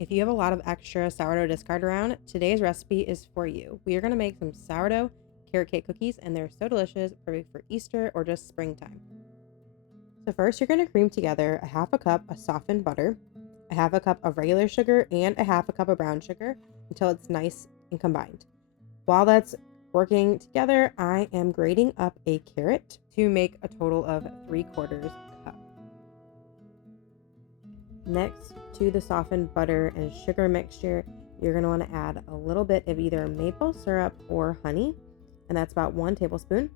If you have a lot of extra sourdough discard around, today's recipe is for you. We are going to make some sourdough carrot cake cookies, and they're so delicious, perfect for Easter or just springtime. So first, you're going to cream together a half a cup of softened butter, a half a cup of regular sugar, and a half a cup of brown sugar until it's nice and combined. While that's working together, I am grating up a carrot to make a total of 3/4 cup. Next to the softened butter and sugar mixture, you're going to want to add a little bit of either maple syrup or honey, and that's about 1 tablespoon.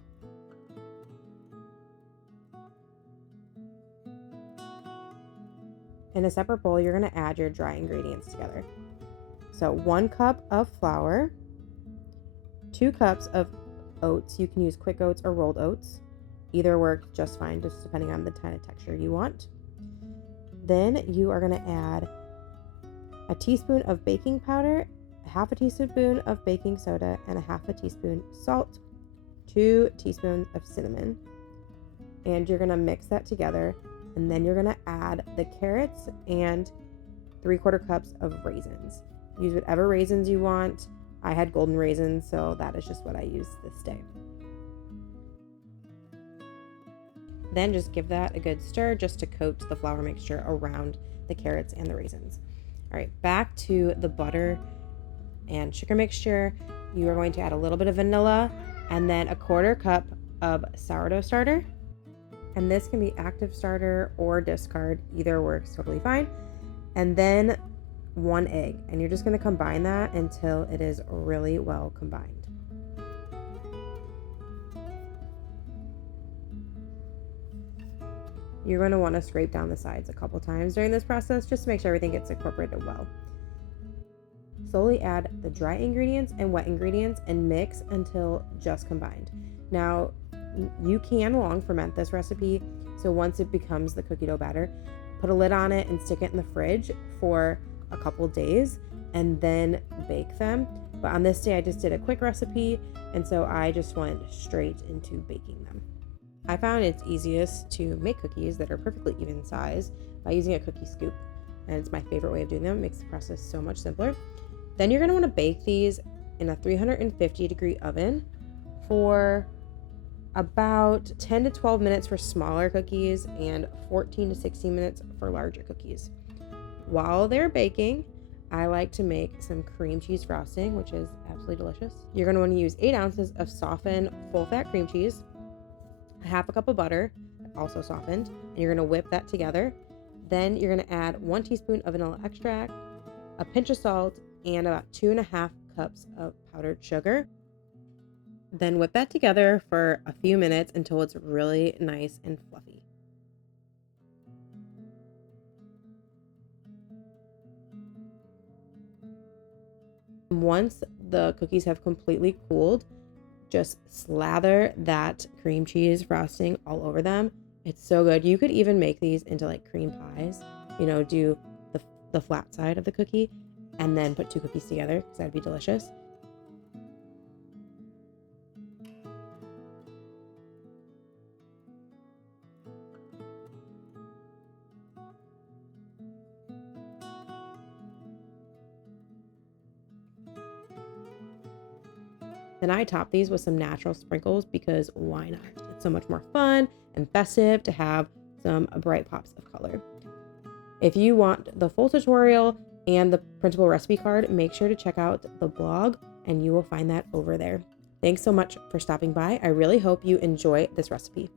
In a separate bowl, you're going to add your dry ingredients together. So 1 cup of flour, 2 cups of oats. You can use quick oats or rolled oats. Either works just fine, just depending on the kind of texture you want. Then you are going to add a teaspoon of baking powder, a half a teaspoon of baking soda, and a half a teaspoon salt, 2 teaspoons of cinnamon. And you're going to mix that together. And then you're going to add the carrots and 3/4 cups of raisins. Use whatever raisins you want. I had golden raisins, so that is just what I used this day. Then just give that a good stir just to coat the flour mixture around the carrots and the raisins. All right, back to the butter and sugar mixture. You are going to add a little bit of vanilla and then a 1/4 cup of sourdough starter. And this can be active starter or discard. Either works totally fine. And then 1 egg. And you're just going to combine that until it is really well combined. You're going to want to scrape down the sides a couple times during this process just to make sure everything gets incorporated well. Slowly add the dry ingredients and wet ingredients and mix until just combined. Now, you can long ferment this recipe, so once it becomes the cookie dough batter, put a lid on it and stick it in the fridge for a couple days and then bake them. But on this day, I just did a quick recipe, and so I just went straight into baking them. I found it's easiest to make cookies that are perfectly even size by using a cookie scoop, and it's my favorite way of doing them. It makes the process so much simpler. Then you're going to want to bake these in a 350-degree oven for about 10 to 12 minutes for smaller cookies and 14 to 16 minutes for larger cookies. While they're baking, I like to make some cream cheese frosting, which is absolutely delicious. You're going to want to use 8 ounces of softened full-fat cream cheese, a half a cup of butter, also softened, and you're going to whip that together. Then you're going to add 1 teaspoon of vanilla extract, a pinch of salt, and about 2.5 cups of powdered sugar. Then whip that together for a few minutes until it's really nice and fluffy. Once the cookies have completely cooled, just slather that cream cheese frosting all over them. It's so good. You could even make these into like cream pies, do the flat side of the cookie and then put 2 cookies together because that'd be delicious. Then I top these with some natural sprinkles because why not? It's so much more fun and festive to have some bright pops of color. If you want the full tutorial and the printable recipe card, make sure to check out the blog and you will find that over there. Thanks so much for stopping by. I really hope you enjoy this recipe.